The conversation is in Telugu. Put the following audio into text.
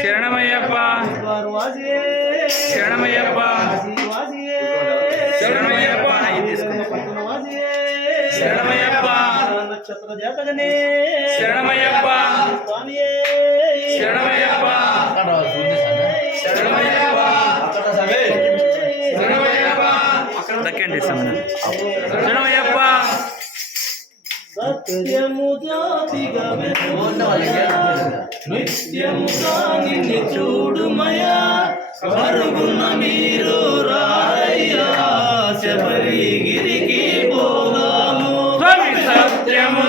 శరణమయ్యప్ప శరణమయ్యప్ప శరణమయ్యప్ప శరణమయ్యప్ప నక్షత్ర జాతకనే శరణమయ్యప్ప శరణమయ్యప్ప శరణమయ్యప్ప శరణమయ్యప్ప దక్కండి శరణమయ్యప్ప సత్యము జాతిగా నిత్యముగా నిన్ను చూడుమయా పరుగున మీరు రారయ్యా శబరిగిరికి పోదాము సత్యము